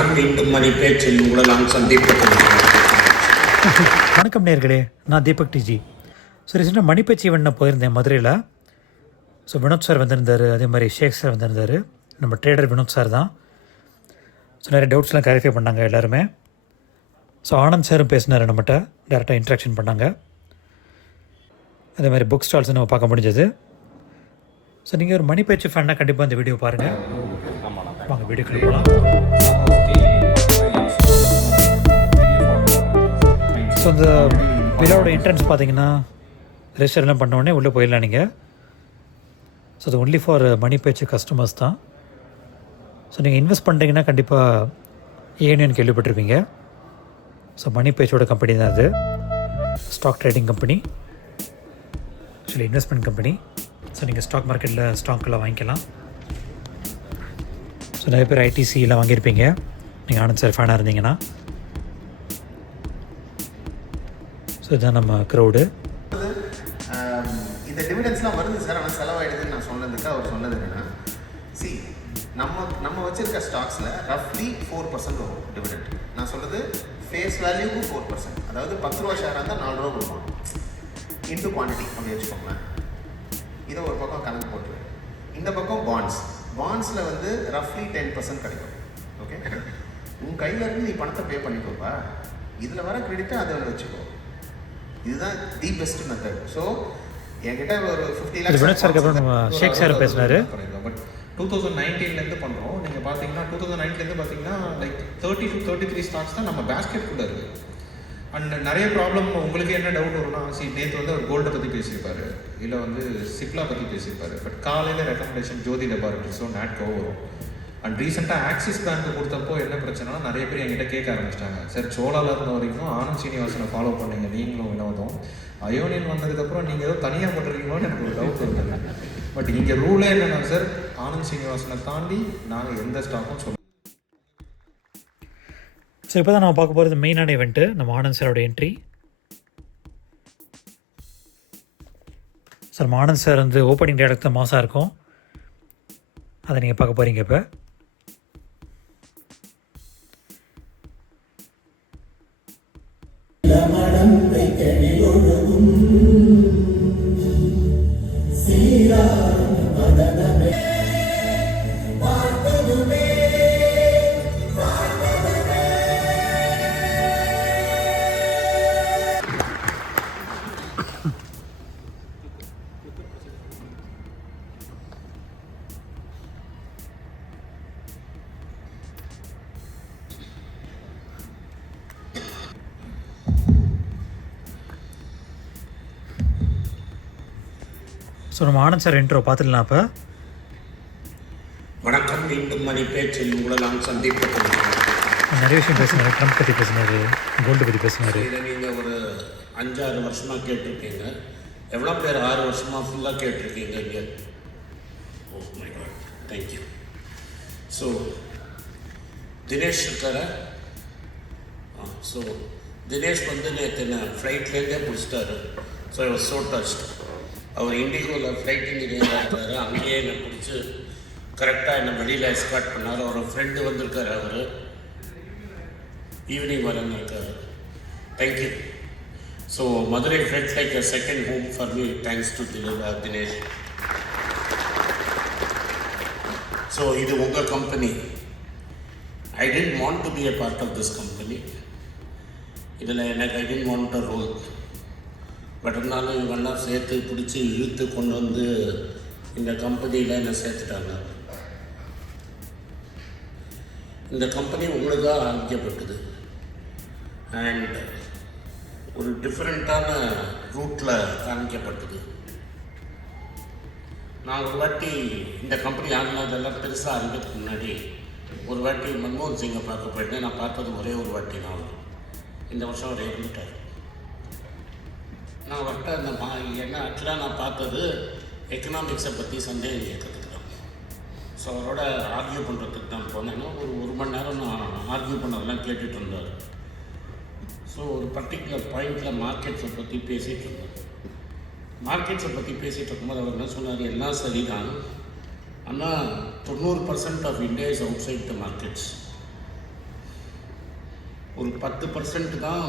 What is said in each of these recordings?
வணக்கம். மீண்டும் மணி பேச்சில் உங்களை நான் சந்திப்பது. வணக்கம் நேர்களே, நான் தீபக் டிஜி. ஸோ ரீசெண்டாக மணி பேச்சு ஈவெண்ட் நான் போயிருந்தேன் மதுரையில். ஸோ வினோத் சார் வந்திருந்தார், அதே மாதிரி ஷேக் சார் வந்திருந்தார். நம்ம ட்ரேடர் வினோத் சார் தான். ஸோ நிறைய டவுட்ஸ்லாம் கிளாரிஃபை பண்ணாங்க எல்லாருமே. ஸோ ஆனந்த் சாரும் பேசினார், நம்மகிட்ட டேரெக்டாக இன்ட்ராக்ஷன் பண்ணாங்க. அதே மாதிரி புக் ஸ்டால்ஸ் நம்ம பார்க்க முடிஞ்சது. ஸோ நீங்கள் ஒரு மணி பேச்சு ஃபேன்னா கண்டிப்பாக இந்த வீடியோ பாருங்கள். வாங்க வீடியோ போகலாம். ஸோ இந்த விழாவோட என்ட்ரன்ஸ் பார்த்தீங்கன்னா ரெஜிஸ்டர்லாம் பண்ணோடனே உள்ளே போயிடலாம் நீங்கள். ஸோ அது ஒன்லி ஃபார் மணி பேச்சு கஸ்டமர்ஸ் தான். ஸோ நீங்கள் இன்வெஸ்ட் பண்ணுறீங்கன்னா கண்டிப்பாக ஏஎன்என் கேள்விப்பட்டிருப்பீங்க. ஸோ மணி பேச்சோட கம்பெனி தான் அது. Stock trading company, actually investment company. So நீங்கள் ஸ்டாக் மார்க்கெட்டில் ஸ்டாக்கெல்லாம் வாங்கிக்கலாம். ஸோ நிறைய பேர் ஐடிசியெலாம் வாங்கியிருப்பீங்க நீங்கள் ஆனந்த் சார் ஃபேனாக இருந்தீங்கன்னா. ஸோ இதுதான் நம்ம க்ரௌடு. இந்த டிவிடெண்ட்ஸ்லாம் வருது சார், ஆனால் செலவாயிடுதுன்னு நான் சொன்னதுக்கு அவர் சொன்னது என்னென்னா, நம்ம வச்சுருக்க ஸ்டாக்ஸில் ரஃப்லி 4% வரும் டிவிடெண்ட். நான் சொல்கிறது ஃபேஸ் வேல்யூக்கு 4%, அதாவது 10 ரூபா ஷேராக இருந்தால் 4 ரூபா கொடுப்பான் இன்ட்டு குவான்டிட்டி அப்படி வச்சுக்கோங்களேன். இதை ஒரு பக்கம் கணக்கு போட்டு இந்த பக்கம் பாண்ட்ஸில் வந்து ரஃப்லி 10% கிடைக்கும். ஓகே, உன் கையில் இருந்து நீ பணத்தை பே பண்ணிக்கோப்பா, இதில் வர கிரெடிட்டை அதில் வச்சுக்கோ. இதுதான் தி பெஸ்ட் மெத்தட். ஸோ என்கிட்ட ஒரு 50 lakhs ஷேக் சார் பேசுனாரு. பட் 2019 பண்ணுறோம். நீங்கள் பார்த்தீங்கன்னா 2019 பார்த்தீங்கன்னா லைக் 30 to 33 ஸ்டாக்ஸ் தான் நம்ம பேஸ்கெட்குள்ளே இருக்குது. அண்ட் நிறைய ப்ராப்ளம் உங்களுக்கு என்ன டவுட் வரும்னா, நேற்று வந்து அவர் கோல்டை பற்றி பேசியிருப்பாரு, இல்லை வந்து சிப்லா பற்றி பேசியிருப்பாரு. பட் காலையில் ரெக்கமெண்டேஷன் ஜோதி லெபார்ட்ரிஸோ நாட்கோ வரும். அண்ட் ரீசெண்டாக ஆக்சிஸ் பேங்க் கொடுத்தப்போ என்ன பிரச்சனைனா, நிறைய பேர் என்கிட்ட கேட்க ஆரம்பிச்சிட்டாங்க, சார் சோலாவில் இருந்த வரைக்கும் ஆனந்த் சீனிவாசனை ஃபாலோ பண்ணீங்க நீங்களும் வினோதம், அயோனியன் வந்ததுக்கப்புறம் நீங்கள் ஏதோ தனியாக பண்ணுறீங்களோன்னு எனக்கு ஒரு டவுட் இருந்தது. பட் இங்கே ரூலே என்னென்னா சார், ஆனந்த் சீனிவாசனை தாண்டி நாங்கள் எந்த ஸ்டாக்கும் சொல்ல. ஸோ இப்போ தான் நம்ம பார்க்க போகிறது மெயினான இவெண்ட்டு, நம்ம ஆனந்த் சாரோட என்ட்ரி. சார் ஆனந்த் சார் வந்து ஓப்பனிங் டே அடுத்த மாதம் இருக்கும், அதை நீங்கள் பார்க்க போகிறீங்க. இப்போ ஸோ நம்ம ஆனந்த் சார் இன்ட்ரோ பார்த்துடலாம். இப்போ வணக்கம். மீண்டும் மணி பேச்சில் உங்களை நான் சந்திப்பது. நிறைய விஷயம் பேசினார், ட்ரம்ப் பற்றி பேசினார், கோல்டு பற்றி பேசினார். இதை நீங்கள் ஒரு 5-6 வருஷமாக கேட்டிருக்கீங்க. எவ்வளோ பேர் 6 வருஷமாக ஃபுல்லாக கேட்டிருக்கீங்க இங்கே? Oh my God, thank you. So Dinesh இருக்கார. ஸோ தினேஷ் வந்து நேற்று என்ன ஃப்ளைட்லேருந்தே பிடிச்சிட்டாரு. So I was so touched. அவர் இண்டிகோவில் ஃப்ளைட் இன்ஜினியராக இருக்கார். அங்கேயே என்னை பிடிச்சி கரெக்டாக என்னை வெளியில் எஸ்கார்ட் பண்ணார். அவர் ஃப்ரெண்டு வந்திருக்கார், அவர் ஈவினிங் வரன்னு இருக்கார். Thank you. So Madurai felt like a second home for me, thanks to Dinesh. So இது உங்கள் company. I didn't want to be a part of this company. இதில் எனக்கு I didn't want a role. But இருந்தாலும் இவங்கெல்லாம் சேர்த்து பிடிச்சி இழுத்து கொண்டு வந்து இந்த கம்பெனியில் என்னை சேர்த்துட்டாங்க. இந்த கம்பெனி உங்களுக்காக ஆரம்பிக்கப்பட்டது அண்ட் ஒரு டிஃப்ரெண்ட்டான ரூட்டில் ஆரம்பிக்கப்பட்டது. நான் ஒரு வாட்டி இந்த கம்பெனி ஆரம்பித்ததெல்லாம் பெருசாக ஆரம்பிக்கிறதுக்கு முன்னாடி ஒரு வாட்டி மன்மோகன் சிங்கை பார்க்க போயிட்டேன். நான் பார்த்தது ஒரே ஒரு வாட்டி தான். இந்த வருஷம் அவர் இறந்துட்டார். நான் அவர்கிட்ட அந்த என்ன ஆக்சுவலாக நான் பார்த்தது எக்கனாமிக்ஸை பற்றி சந்தேகம் கேட்கறதுக்கு தான். ஸோ அவரோட ஆர்கியூ பண்ணுறதுக்கு தான் போனேன்னா ஒரு மணி நேரம் நான் ஆர்கியூ பண்ணதெல்லாம் கேட்டுட்டு இருந்தார். ஸோ ஒரு பர்டிகுலர் பாயிண்டில் மார்க்கெட்ஸை பற்றி பேசிகிட்டு இருந்தேன். மார்க்கெட்ஸை பற்றி பேசிகிட்டு இருக்கும்போது அவர் என்ன சொன்னார், எல்லாம் சரிதான், ஆனால் 90% of India is outside the markets. ஒரு 10% தான்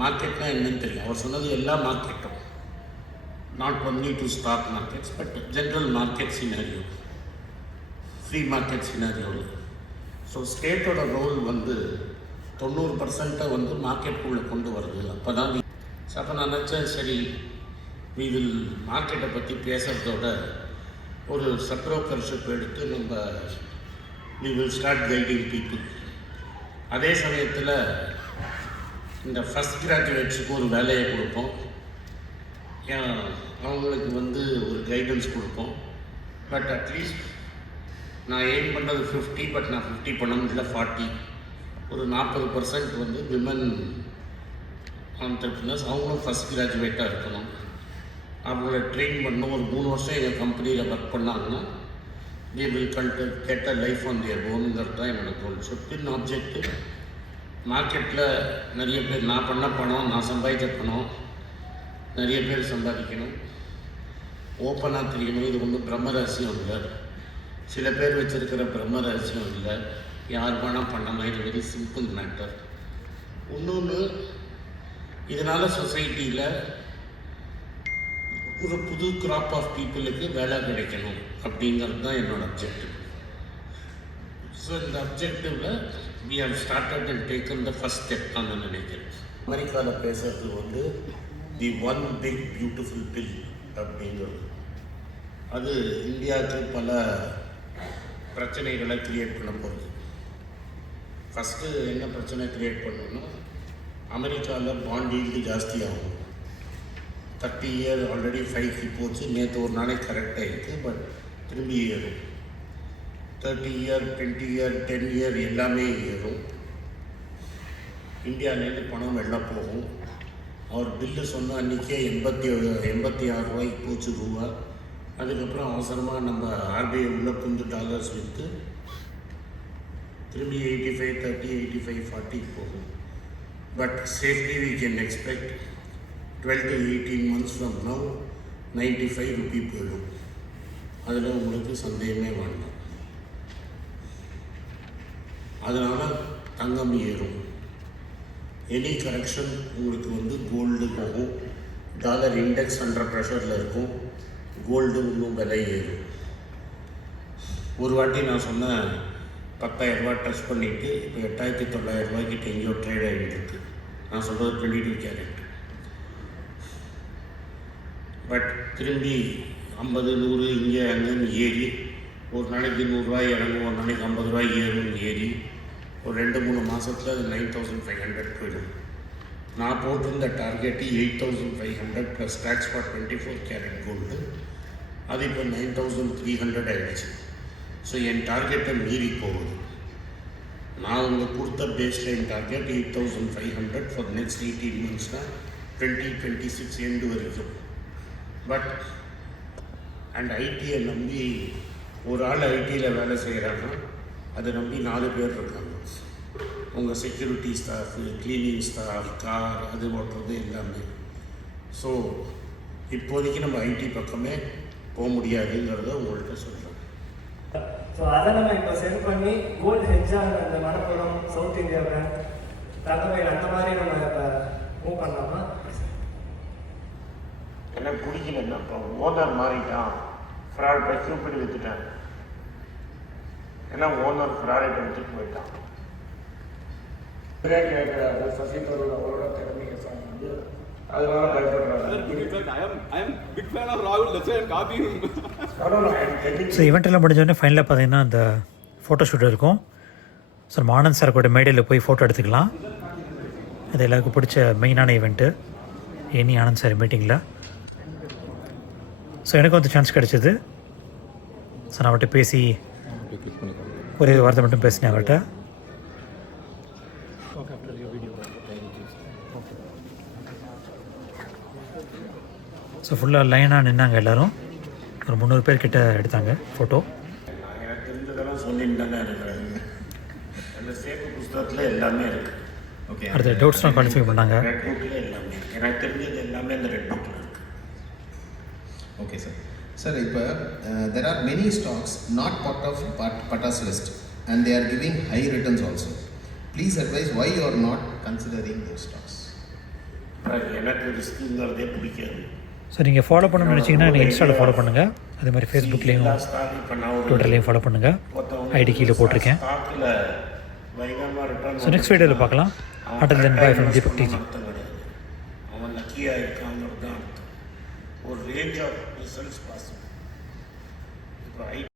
மார்க்கெட்னா என்னன்னு தெரியும். அவர் சொன்னது எல்லா மார்க்கெட்டும், not only to stock markets but general market scenario, free market சினாரியோவில். ஸோ ஸ்டேட்டோட ரோல் வந்து 90% வந்து மார்க்கெட்டுக்குள்ளே கொண்டு வருது. அப்போ தான் அப்போ நான் நினச்சேன், சரி வி வில் மார்க்கெட்டை பற்றி பேசுகிறதோட ஒரு சப்ரோக்கர்ஷிப் எடுத்து நம்ம we will start guiding people. அதே சமயத்தில் இந்த ஃபஸ்ட் கிராஜுவேட்ஸுக்கு ஒரு வேலையை கொடுப்போம், அவங்களுக்கு வந்து ஒரு கைடன்ஸ் கொடுப்போம். பட் அட்லீஸ்ட் நான் எய்ம் பண்ணுறது 50, பட் நான் 50 பண்ண முடியல, 40. ஒரு 40% வந்து விமன் ஆண்டர்ப்ரினர்ஸ், அவங்களும் ஃபஸ்ட் கிராஜுவேட்டாக இருக்கணும். அவங்கள ட்ரெயின் பண்ணணும். ஒரு 3 வருஷம் எங்கள் கம்பெனியில் ஒர்க் பண்ணாங்கன்னா they will get a life on their ownங்கிறது தான் என்னோட கோல். ஸோ பின் ஆப்ஜெக்டிவ் மார்க்கெட்டில் நிறைய பேர் நான் பண்ண பணம், நான் சம்பாதிக்க பணம் நிறைய பேர் சம்பாதிக்கணும், ஓப்பனாக தெரியணும். இது ஒன்றும் பிரம்ம ரகசியம் இல்லை, சில பேர் வச்சுருக்கிற பிரம்ம ரகசியம் இல்லை, யார் வேணால் பண்ணலாம். இது வெரி சிம்பிள் மேட்டர். இன்னொன்று, இதனால் சொசைட்டியில் ஒரு புது கிராப் ஆஃப் பீப்புளுக்கு வேலை கிடைக்கணும் அப்படிங்கிறது தான் என்னோடய அப்ஜெக்டிவ். ஸோ இந்த அப்ஜெக்டிவில் we have started and taken the first step தான் நான் நினைக்கிறேன். அமெரிக்காவில் பேசுகிறது வந்து the one big beautiful bill அப்படிங்கிறது. அது இந்தியாவுக்கு பல பிரச்சனைகளை க்ரியேட் பண்ண போகுது. ஃபஸ்ட்டு என்ன பிரச்சனை க்ரியேட் பண்ணணும்னா, அமெரிக்காவில் பாண்ட் ஈல்டு ஜாஸ்தியாகும். 30 இயர் ஆல்ரெடி 5க்கு போச்சு, நேற்று ஒரு நாளைக்கு கரெக்டாக இருக்குது, பட் திரும்பி ஏறும். 30 இயர் 20 இயர் 10 இயர் எல்லாமே ஏறும். இந்தியாவிலேருந்து பணம் வெளில போகும். அவர் பில்லு சொன்ன அன்றைக்கே 86 ரூபாய்க்கு போச்சு ரூபா. அதுக்கப்புறம் அவசரமாக நம்ம ஆர்பிஐ உள்ள புந்து டாலர்ஸ் விற்று திரும்பி 85, 30, 85, 40 போகும். But safely we can expect 12 to 18 months from now 95 rupee போயிடும். அதில் உங்களுக்கு சந்தேகமே வேண்டாம். அதனால் தங்கம் ஏறும். எனி கரெக்ஷன் உங்களுக்கு வந்து கோல்டு போகும். டாலர் இண்டெக்ஸ் அண்டர் ப்ரெஷரில் இருக்கும், கோல்டு இன்னும் விலை ஏறும். ஒரு வாட்டி நான் சொன்னேன் 10,000 ரூபா டச் பண்ணிவிட்டு இப்போ 8,900 ரூபாய்க்கிட்ட எங்கேயோ ட்ரேட் ஆகிட்டு. நான் சொல்கிறது 22 கேரட். பட் திரும்பி 50, 100 இங்கே அங்கேன்னு ஏறி ஒரு நாளைக்கு 100 ரூபாய் இறங்கும், ஒரு நாளைக்கு 50 ரூபாய் ஏறும் ஏறி ஒரு 2-3 மாதத்தில் அது 9,500 போயிடும். நான் போட்டிருந்த target 8,500 plus tax for 24 carat gold. அது இப்போ 9,300 ஆகிடுச்சு. ஸோ என் டார்கெட்டை மீறி போகுது. நான் உங்களுக்கு கொடுத்த baseline target 8,500 for next 18 monthsனால் 2026 end வரைக்கும். பட் அண்ட் ஐடியை நம்பி ஒரு ஆள் ஐடியில் வேலை செய்கிறாங்க, அதை நம்பி 4 பேர் இருக்காங்க. உங்கள் security staff, cleaning staff, car அது ஓட்டுறது எல்லாமே. ஸோ இப்போதைக்கு நம்ம ஐடி பக்கமே போக முடியாதுங்கிறத உங்கள்கிட்ட சொல்கிறேன். ஸோ அதை நம்ம இப்போ செட் பண்ணி கோல்டு ஹெட்ஜாக அந்த மணப்புறம், சவுத் இந்தியா பேங்க், தங்கமயில் அந்த மாதிரி நம்ம இப்போ மூவ் பண்ணலாமா? எனக்கு பிடிக்கலன்னா இப்போ ஓனர் மாறிட்டான், ஃப்ராட் போய் சூப்பிடி விற்றுட்டேன். ஏன்னா ஓனர் ஃப்ராடை விற்றுட்டு போயிட்டான். கேட்குறாரு சசி தரூர் அவரோட திறமையை சார்ந்து, அதனால ஸோ இவெண்ட்டெல்லாம் முடிஞ்சோடனே ஃபைனலாக பார்த்தீங்கன்னா அந்த ஃபோட்டோ ஷூட் இருக்கும். ஸோ நம்ம ஆனந்த் சார் கூட மேடையில் போய் ஃபோட்டோ எடுத்துக்கலாம். அது எல்லாருக்கும் பிடிச்ச மெயினான ஈவெண்ட்டு எனி ஆனந்த் சார் மீட்டிங்கில். ஸோ எனக்கு வந்து சான்ஸ் கிடச்சிது. ஸோ நான் அவர்கிட்ட பேசி ஒரே வார்த்தை மட்டும் பேசினேன் அவர்கிட்ட. ஸோ ஃபுல்லாக லைனாக நின்னாங்க எல்லோரும். ஒரு 300 பேர் கிட்ட எடுத்தாங்க ஃபோட்டோ. எனக்கு தெரிஞ்சதெல்லாம் சொல்லிட்டு தானே இருக்கிறேன். அந்த சேப்பு புஸ்தகத்தில் எல்லாமே இருக்குது. ஓகே, அடுத்த டவுட்ஸ்லாம் குவாலிஃபை பண்ணாங்க. ரெட் புக்கில் எல்லாமே எனக்கு தெரிஞ்சது எல்லாமே அந்த ரெட் புக்கில் இருக்குது. Okay sir. சார், இப்போ there are many stocks not part of PATA's list and they are giving high returns also. Please advice why you are not considering those stocks. எனக்கு ரிஸ்க்குங்கிறதே பிடிக்காது. ஸோ நீங்கள் ஃபாலோ பண்ணணும்னு நினச்சிங்கன்னா நீங்கள் இன்ஸ்டாவில் ஃபாலோ பண்ணுங்கள். அதே மாதிரி ஃபேஸ்புக்லேயும் இப்போ நான் ஒரு ட்விட்டர்லேயும் ஃபாலோ பண்ணுங்கள். ஐடி கீழே போட்டிருக்கேன். ஸ்டாக்கில் பயங்கரமாக ரிட்டர்ன். ஸோ நெக்ஸ்ட் வீடியோவில் பார்க்கலாம். அட்டல் தென் பாய் ஃப்ரம் தீபக் டிஜி. அர்த்தம் கிடையாது. அவன் லக்கியாக இருக்காங்கிறது தான் அர்த்தம். ஒரு ரேஞ்ச் ஆஃப் ரிசல்ட்ஸ் பாசிபிள். இப்போ